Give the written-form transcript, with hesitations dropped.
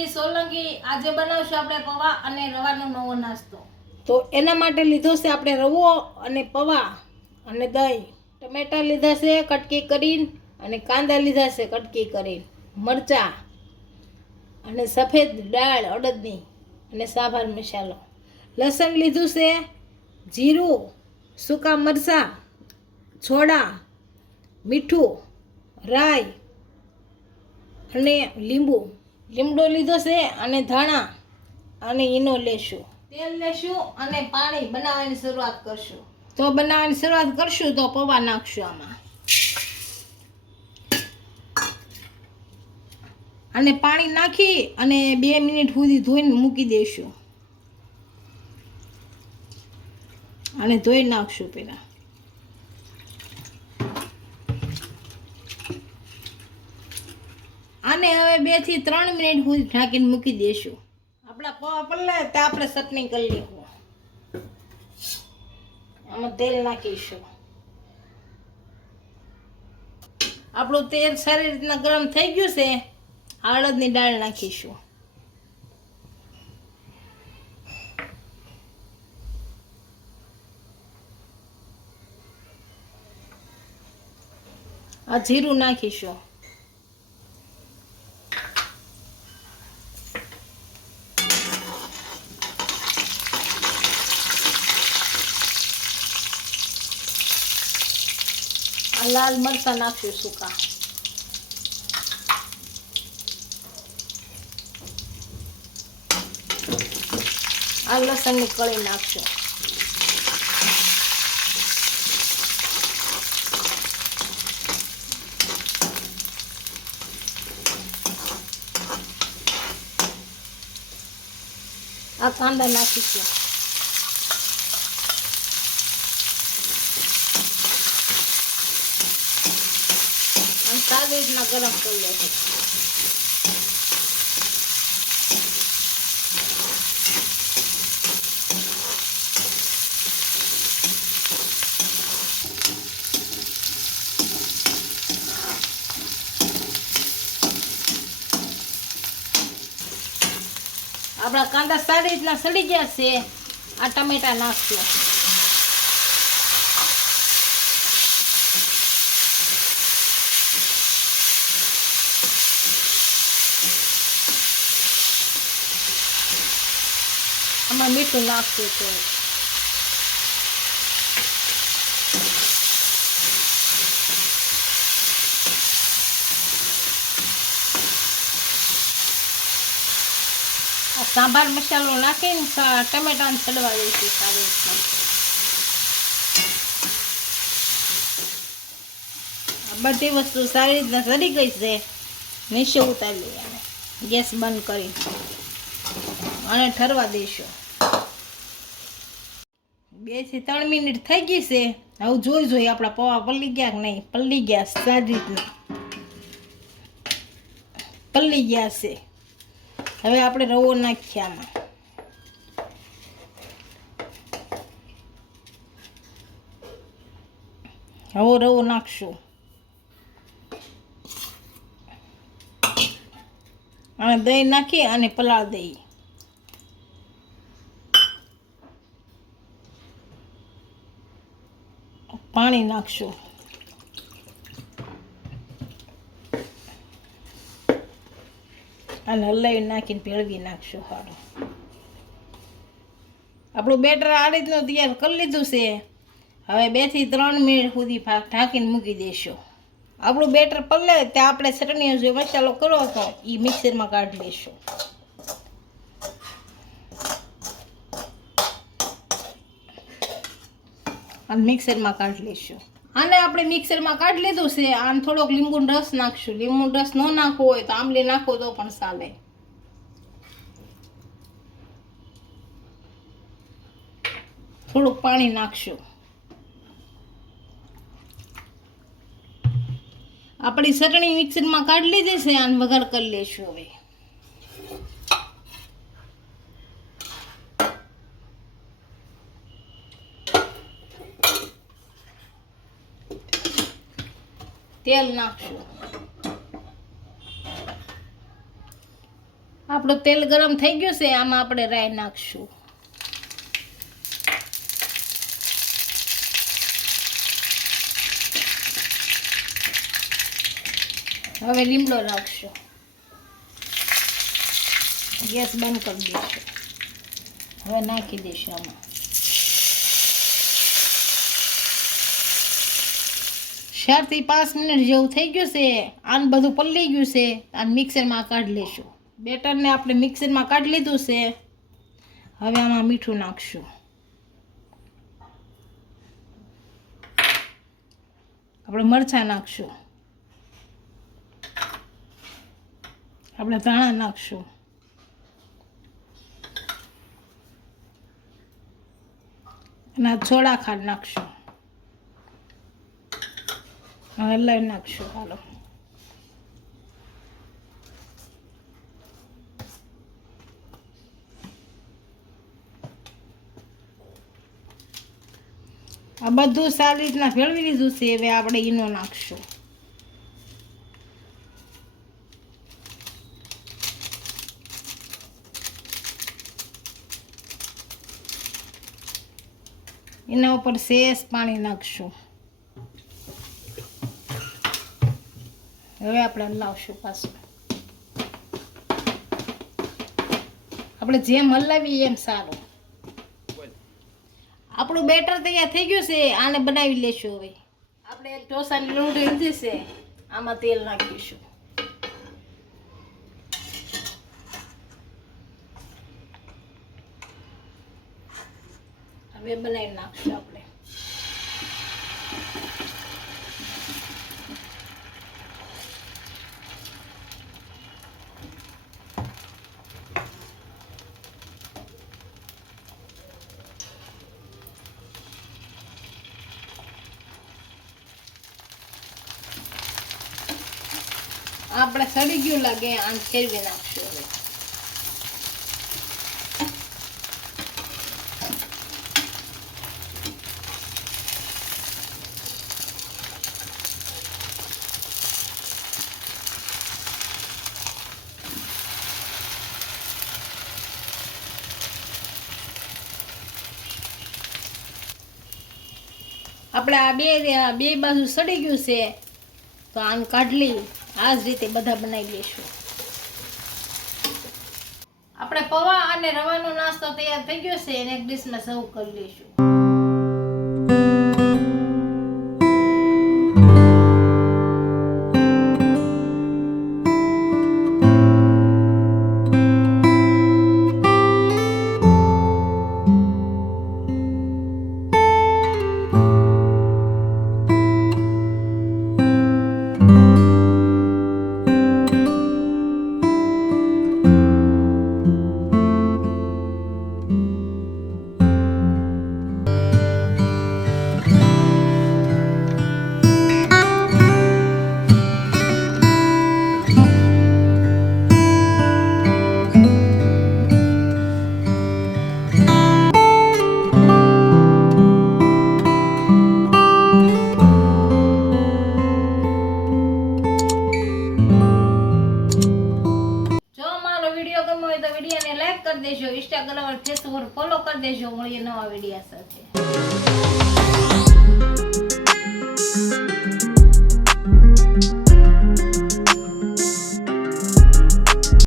Happy Solanki આજે બનાવશું આપણે પૌવા અને રવાનો નવો નાસ્તો। તો એના માટે લીધો છે આપણે રવો અને પૌવા અને દહીં, ટમેટા લીધા છે કટકી કરીને અને કાંદા લીધા છે કટકી કરીને, મરચાં અને સફેદ દાળ અડદની અને સાંભાર મસાલો, લસણ લીધું છે, જીરું, સૂકા મરચાં, સોડા, મીઠું, રાઈ અને લીમડો લીધો છે અને ધાણા અને ઈનો લેશું, તેલ લેશું અને પાણી બનાવવાની શરૂઆત કરશું। તો બનાવવાની શરૂઆત કરશું તો પૌવા નાખશું આમાં અને પાણી નાખી અને 2 મિનિટ સુધી ધોઈને મૂકી દઈશું અને ધોઈ નાખશું પહેલા। આને હવે 2 થી 3 મિનિટ સુધી ઢાંકીને મૂકી દઈશું। આપણા પૌવા પલળે તો આપણે ચટણી કરી લઈશું। આમાં તેલ નાખીશું। આપણું તેલ સારી રીતના ગરમ થઈ ગયું છે। અડદની દાળ નાખીશું। આ જીરું નાખીશું। લાલ મરચાં નાખશું સૂકા, આ લસણની કળી નાખશું, આ કાંદા નાખીશું, સારી રીતના ગરમ કરી લેશું। આપણા કાંદા સારી રીતના સડી ગયા છે। આ ટમેટા નાખશું, આમાં મીઠું નાખશું થોડું, સાંભાર મસાલો નાખીને ટમેટાને સડવા દઈશું સારી રીતના। બધી વસ્તુ સારી રીતના સડી ગઈ છે। નીચે ઉતારી લેવાનું, ગેસ બંધ કરી અને ઠરવા દઈશું। 2 થી 3 મિનિટ થઈ ગઈ છે। હવે જોઈ આપણા પૌવા પલળી ગયા કે નહીં, પલળી ગયા સારી રીતના પલળી ગયા છે। હવે આપણે રવો નાખીએ આમાં, હવે રવો નાખશું અને દહીં નાખી અને પલાળ દઈએ। પાણી નાખશું અને હલાવી નાખીને ભેળવી નાખશું સારું। આપણું બેટર આ રીતનું તૈયાર કરી લીધું છે। હવે 2 થી 3 મિનિટ સુધી ઢાંકીને મૂકી દઈશું। આપણું બેટર પલળે ત્યાં આપણે ચટણીનો જે મસાલો કર્યો હતો એ મિક્સરમાં કાઢી લઈશું અને મિક્સરમાં કાઢી લઈશું। આને આપણે મિક્સરમાં કાઢી લીધું છે। આને થોડોક લીંબુનો રસ નાખશું। લીંબુનો રસ ન નાખવો હોય તો આંબલી નાખો તો પણ ચાલે। થોડુંક પાણી નાખશું। આપણી ચટણી મિક્સરમાં કાઢી લીધી છે। આને વઘાર કરી લઈશું હવે। તેલ નાખશું। આપણું તેલ ગરમ થઈ ગયું છે, આમાં આપણે રાઈ નાખશું. હવે લીમડો નાખશું. ગેસ બંધ કરી દઈશું. હવે નાખી દઈશું આમાં. 4 થી 5 મિનિટ જેવું થઈ ગયું છે. આને બધું પલળી ગયું છે. આને મિક્સરમાં કાઢી લઈશું. બેટરને આપણે મિક્સરમાં કાઢી લીધું છે. હવે આમાં મીઠું નાખશું. આપણે મરચાં નાખશું. આપણે ધાણા નાખશું. અને સોડા ખાંડ નાખશું. હવે લઈ નાખશું. હાલો, આ બધું સારી રીતના ભેળવી લીધું છે. હવે આપણે ઈનો નાખશું. એના ઉપર શેષ પાણી નાખશું. હવે આપણે હલાવશું પાછું. આપણે જેમ હલાવીએ એમ સારું. આપણું બેટર તૈયાર થઈ ગયું છે. આને બનાવી લેશું. હવે આપણે એક ઢોસાની લોટ લીધી છે. આમાં તેલ નાખીશું. હવે બનાવી નાખશું આપણે. આપણે સડી ગયું લાગે, આમ ફેરવી નાખશું. હવે આપણે આ બે બાજુ સડી ગયું છે, તો આમ કાઢલી આ જ રીતે બધા બનાવી લઈશું. આપણે પૌવા અને રવાનો નાસ્તો તૈયાર થઈ ગયો છે. એને એક ડીશમાં સર્વ કરી લઈશું. વિડીયોને લાઈક કરી દેજો. ઇન્સ્ટાગ્રામ અને ફેસબુક પર ફોલો કરી દેજો. મળીએ નવા વિડીયો સાથે.